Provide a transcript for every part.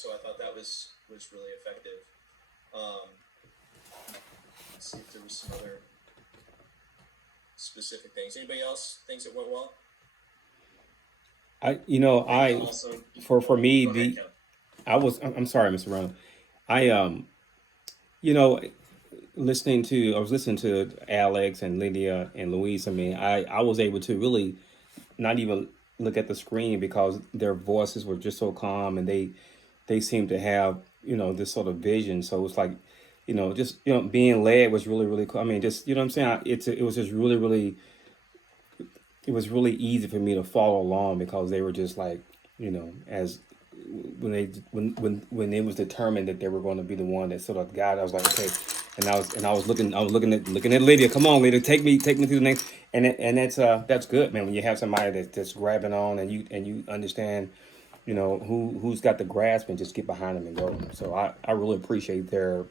So I thought that was really effective. Um, let's see if there was some other specific things. Anybody else thinks it went well? Also, For me, go ahead, the Kev. I'm sorry, Mr. Ronald. I you know, I was listening to Alex and Lydia and Luis. I mean, I was able to really not even look at the screen because their voices were just so calm, and they seemed to have this sort of vision. So it's like, just being led was really really cool. I mean, just what I'm saying. It was just really really, it was really easy for me to follow along because they were just like, as when it was determined that they were going to be the one that sort of guide. I was like, okay, and I was looking at Lydia. Come on, Lydia, take me to the next. And that's good, man. When you have somebody that's grabbing on, and you understand, who's got the grasp, and just get behind them and go. So I really appreciate their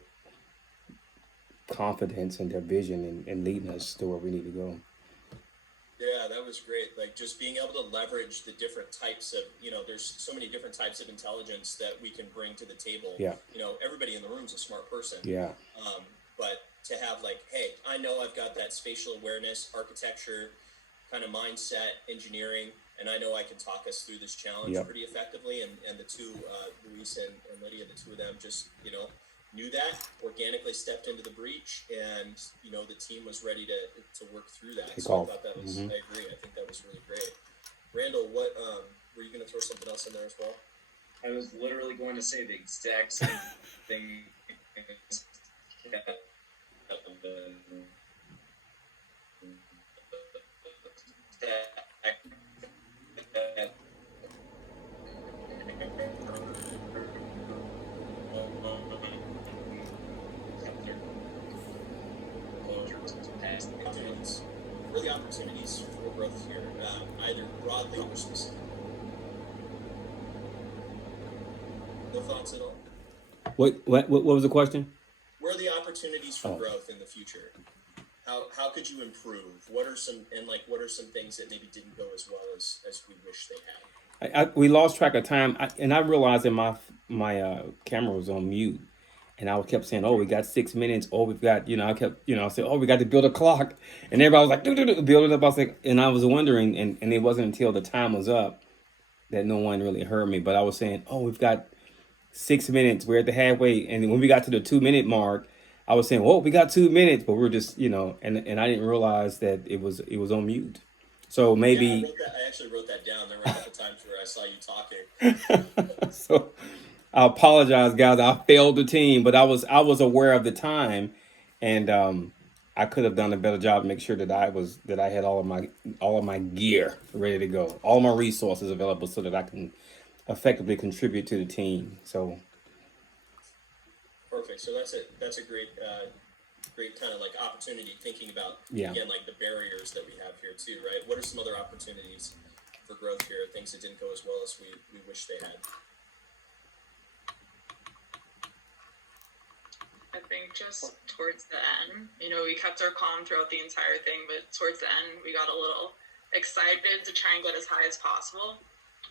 confidence and their vision, and leading us to where we need to go. Yeah, that was great. Like just being able to leverage the different types of, there's so many different types of intelligence that we can bring to the table. Yeah, Everybody in the room is a smart person. yeah, But to have like, hey, I know I've got that spatial awareness, architecture, kind of mindset, engineering, and I know I can talk us through this challenge yep. pretty effectively. And the two, Luis and Lydia, the two of them just, knew that, organically stepped into the breach, and the team was ready to work through that. Take So I off. thought that was, Hmm. I agree. I think that was really great. Randall, what were you going to throw something else in there as well? I was literally going to say the exact same thing. Opportunities. What are the opportunities for growth here, either broadly or specifically? No thoughts at all? What was the question? Where are the opportunities for Oh. growth in the future? How could you improve? What are some things that maybe didn't go as well as we wish they had? We lost track of time, and I realized that my camera was on mute, and I kept saying, "Oh, we got 6 minutes. Oh, we've got," I kept, I said, "Oh, we got to build a clock," and everybody was like, "Do build it up." I was like, and I was wondering, and it wasn't until the time was up that no one really heard me. But I was saying, "Oh, we've got 6 minutes. We're at the halfway," and when we got to the 2 minute mark, I was saying, "Whoa, we got 2 minutes," but we're just, and I didn't realize that it was on mute. So Yeah, I maybe wrote that. I actually wrote that down. There were a couple times where I saw you talking. so I apologize, guys. I failed the team, but I was aware of the time, and I could have done a better job to make sure that I had all of my gear ready to go, all my resources available, so that I can effectively contribute to the team. So Perfect. So that's a great great kind of like opportunity, thinking about yeah, again like the barriers that we have here too, right? What are some other opportunities for growth here? Things that didn't go as well as we wish they had. I think just towards the end, we kept our calm throughout the entire thing, but towards the end, we got a little excited to try and get as high as possible.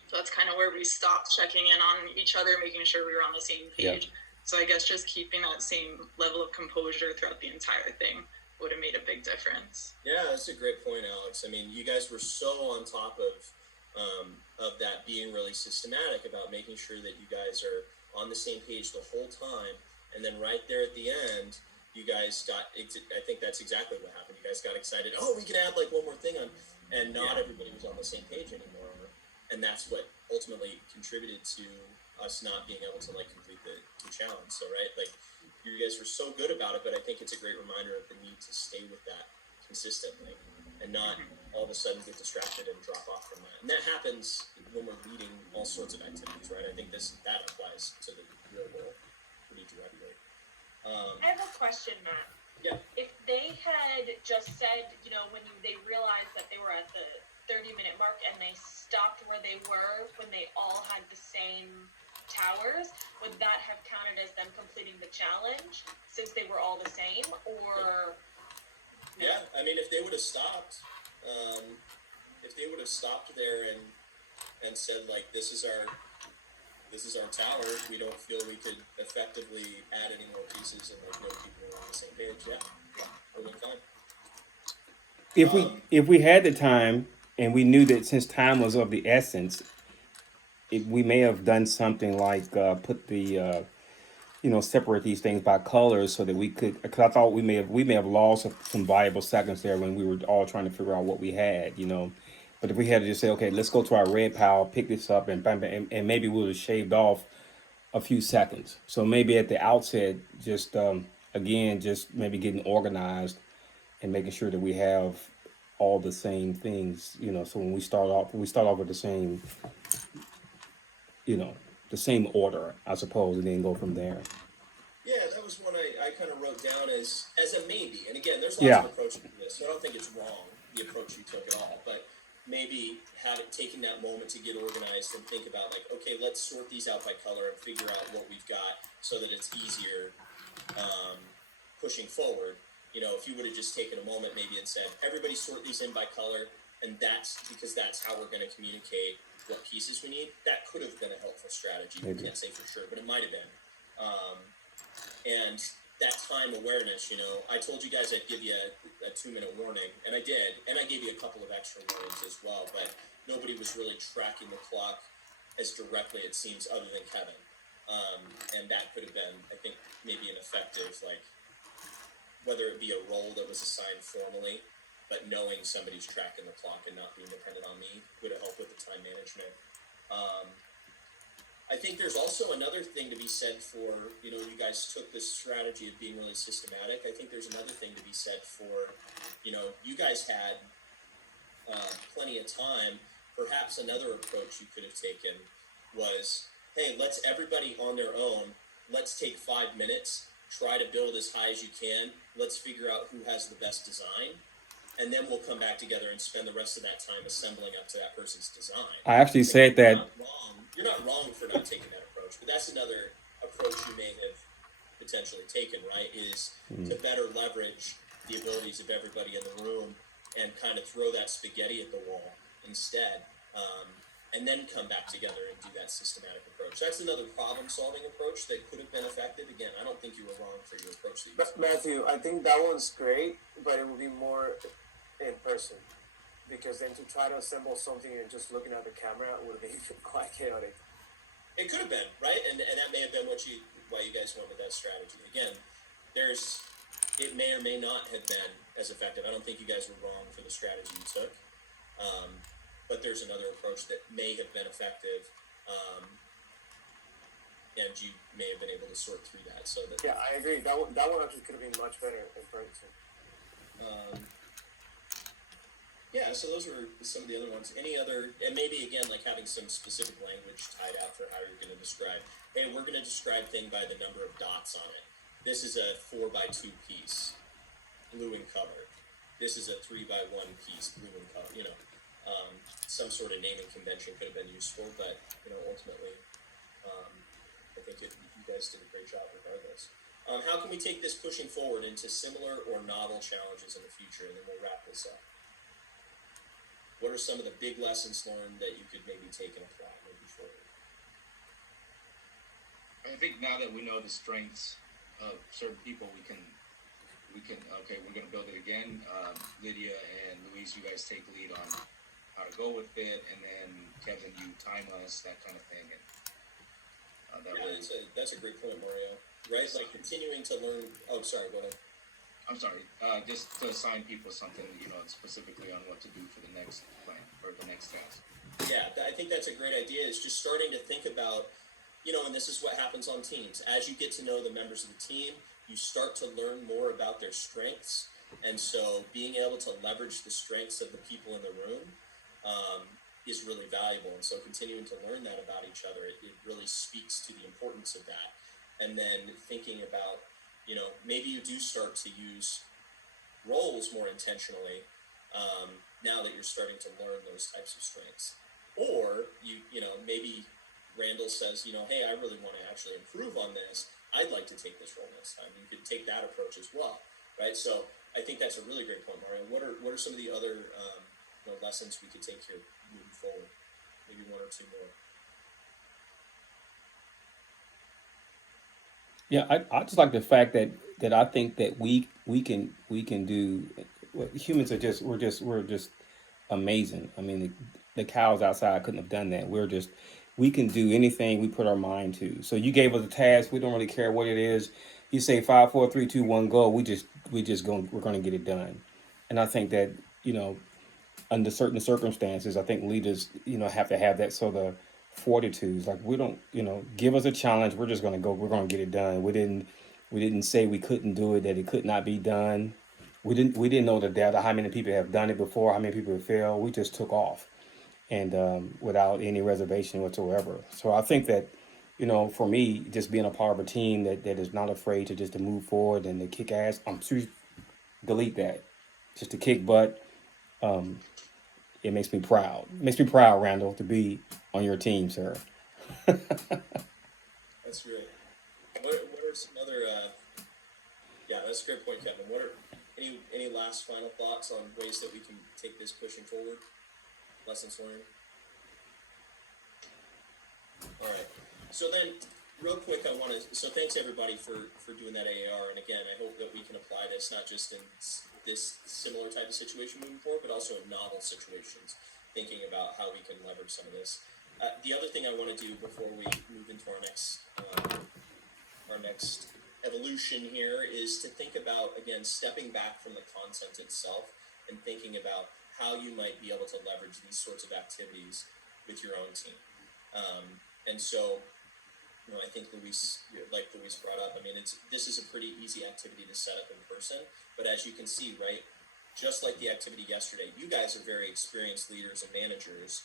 So that's kind of where we stopped checking in on each other, making sure we were on the same yeah. page. So I guess just keeping that same level of composure throughout the entire thing would have made a big difference. Yeah, that's a great point, Alex. I mean, you guys were so on top of that, being really systematic about making sure that you guys are on the same page the whole time, and then right there at the end, you guys got. I think that's exactly what happened. You guys got excited. Oh, we can add like one more thing on, and not Yeah. everybody was on the same page anymore, and that's what ultimately contributed to us not being able to like complete the challenge. So right, like you guys were so good about it, but I think it's a great reminder of the need to stay with that consistently and not all of a sudden get distracted and drop off from that. And that happens when we're leading all sorts of activities, right? I think that applies to the real world pretty directly. I have a question, Matt. Yeah. If they had just said, when they realized that they were at the 30-minute mark and they stopped where they were when they all had the same towers, would that have counted as them completing the challenge since they were all the same? Or Yeah, I mean, if they would have stopped, there and said like, this is our this is our tower. We don't feel we could effectively add any more pieces and like know people are on the same page. Yeah, totally fine. If we had the time and we knew that since time was of the essence, we may have done something like put the separate these things by colors so that we could. Because I thought we may have lost some valuable seconds there when we were all trying to figure out what we had. But if we had to just say, okay, let's go to our red pile, pick this up, and bam, bam, and maybe we would have shaved off a few seconds. So maybe at the outset, just again, just maybe getting organized and making sure that we have all the same things. So when we start off with the same order, I suppose, and then go from there. Yeah, that was one I kind of wrote down as a maybe. And again, there's lots Yeah. of approaches to this, so I don't think it's wrong, the approach you took at all. But maybe taking that moment to get organized and think about like, okay, let's sort these out by color and figure out what we've got so that it's easier pushing forward. If you would have just taken a moment maybe and said, everybody sort these in by color, and that's because that's how we're going to communicate what pieces we need, that could have been a helpful strategy. Maybe. I can't say for sure, but it might have been. And that time awareness, I told you guys I'd give you a 2-minute warning, and I did, and I gave you a couple of extra warnings as well, but nobody was really tracking the clock as directly, it seems, other than Kevin. And that could have been, I think, maybe an effective, like, whether it be a role that was assigned formally, but knowing somebody's tracking the clock and not being dependent on me would have helped with the time management. I think there's also another thing to be said for, you guys took this strategy of being really systematic. I think there's another thing to be said for, you guys had plenty of time. Perhaps another approach you could have taken was, hey, let's everybody on their own, let's take 5 minutes, try to build as high as you can. Let's figure out who has the best design. And then we'll come back together and spend the rest of that time assembling up to that person's design. I actually said that. You're not wrong for not taking that approach, but that's another approach you may have potentially taken, right? Is to better leverage the abilities of everybody in the room and kind of throw that spaghetti at the wall instead, and then come back together and do that systematic approach. That's another problem-solving approach that could have been effective. Again, I don't think you were wrong for your approach that you took. Matthew, I think that one's great, but it would be more in person. Because then to try to assemble something and just looking at the camera would have been quite chaotic. It could have been, right? And that may have been why you guys went with that strategy. Again, it may or may not have been as effective. I don't think you guys were wrong for the strategy you took. But there's another approach that may have been effective, and you may have been able to sort through that. So that Yeah, I agree. That one actually could have been much better in person. Yeah, so those were some of the other ones. Any other, and maybe again, like having some specific language tied out for how you're going to describe. Hey, we're going to describe thing by the number of dots on it. This is a 4x2 piece, blue and color. This is a 3x1 piece, blue and color. Some sort of naming convention could have been useful, but ultimately, I think you guys did a great job regardless. How can we take this pushing forward into similar or novel challenges in the future? And then we'll wrap this up. What are some of the big lessons learned that you could maybe take and apply moving forward? I think now that we know the strengths of certain people, we can okay, we're gonna build it again. Lydia and Louise, you guys take lead on how to go with it, and then Kevin, you time us, that kind of thing. And That's a great point, Mario. Right, like continuing to learn. Oh, sorry. Go ahead. I'm sorry, just to assign people something, specifically on what to do for the next plan or the next task. Yeah, I think that's a great idea. Is just starting to think about, and this is what happens on teams. As you get to know the members of the team, you start to learn more about their strengths, and so being able to leverage the strengths of the people in the room is really valuable. And so continuing to learn that about each other, it really speaks to the importance of that. And then thinking about, maybe you do start to use roles more intentionally now that you're starting to learn those types of strengths. Or maybe Randall says, hey, I really want to actually improve on this. I'd like to take this role next time. You could take that approach as well, right? So I think that's a really great point, Mario. What are some of the other lessons we could take here moving forward? Maybe one or two more. Yeah, I just like the fact that I think that we can do. Well, humans are just we're just amazing. I mean, the cows outside couldn't have done that. We can do anything we put our mind to. So you gave us a task. We don't really care what it is. You say 5, 4, 3, 2, 1, go. We're going to get it done. And I think that you know under certain circumstances, I think leaders have to have that sort of fortitude. Like we don't give us a challenge. We're just going to go. We're going to get it done. We didn't say we couldn't do it. That it could not be done. We didn't know the data. How many people have done it before? How many people have failed? We just took off and without any reservation whatsoever. So I think that, for me, just being a part of a team that is not afraid to just to move forward and to kick ass, delete that, just to kick butt. Um, it makes me proud. It makes me proud, Randall, to be on your team, sir. That's great. What are some other? Yeah, that's a great point, Kevin. What are any last final thoughts on ways that we can take this pushing forward? Lessons learned. All right. So then, real quick, I want to. So thanks everybody for doing that AAR. And again, I hope that we can apply this not just in this similar type of situation moving forward, but also in novel situations. Thinking about how we can leverage some of this. The other thing I want to do before we move into our next evolution here is to think about, again, stepping back from the content itself and thinking about how you might be able to leverage these sorts of activities with your own team. And so, I think like Luis brought up, I mean, this is a pretty easy activity to set up in person, but as you can see, right, just like the activity yesterday, you guys are very experienced leaders and managers,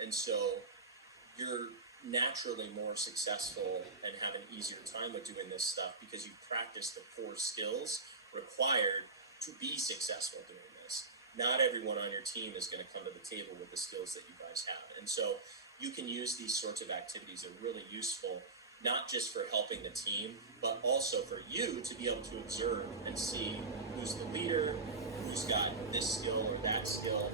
and so you're naturally more successful and have an easier time with doing this stuff because you practice the core skills required to be successful doing this. Not everyone on your team is going to come to the table with the skills that you guys have, and so you can use these sorts of activities that are really useful, not just for helping the team, but also for you to be able to observe and see who's the leader, who's got this skill or that skill.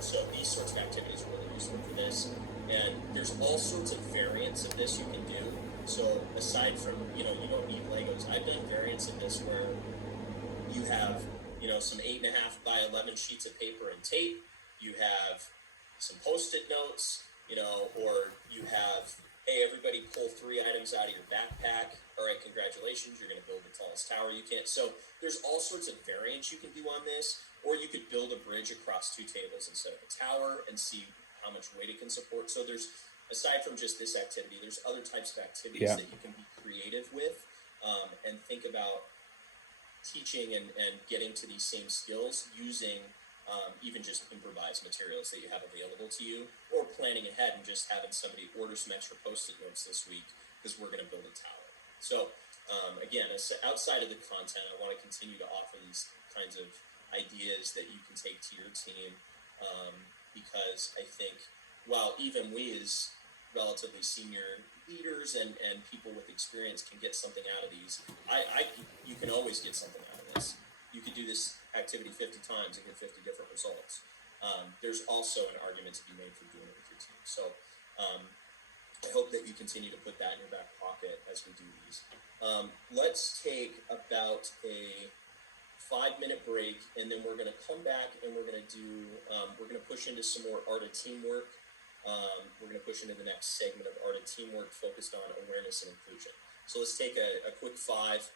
So these sorts of activities are really useful for this. And there's all sorts of variants of this you can do. So aside from, you don't need Legos. I've done variants of this where you have, some 8.5 by 11 sheets of paper and tape. You have some Post-it notes, or you have, hey, everybody pull 3 items out of your backpack. All right, congratulations, you're going to build the tallest tower you can. So there's all sorts of variants you can do on this, or you could build a bridge across 2 tables instead of a tower and see how much weight it can support. So there's, aside from just this activity, there's other types of activities that you can be creative with, and think about teaching and getting to these same skills using even just improvised materials that you have available to you, or planning ahead and just having somebody order some extra Post-it notes this week because we're going to build a tower. So again, outside of the content, I want to continue to offer these kinds of ideas that you can take to your team, because I think while even we as relatively senior leaders and people with experience can get something out of these, you can always get something out of this. You could do this activity 50 times and get 50 different results. There's also an argument to be made for doing it with your team. So I hope that you continue to put that in your back pocket as we do these. Let's take about a 5-minute break, and then we're going to come back and we're going to push into some more art of teamwork. We're going to push into the next segment of art of teamwork focused on awareness and inclusion. So let's take a quick 5,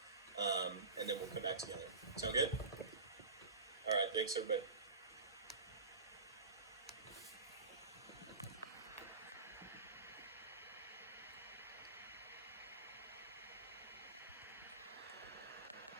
and then we'll come back together. Sound good? All right, thanks everybody.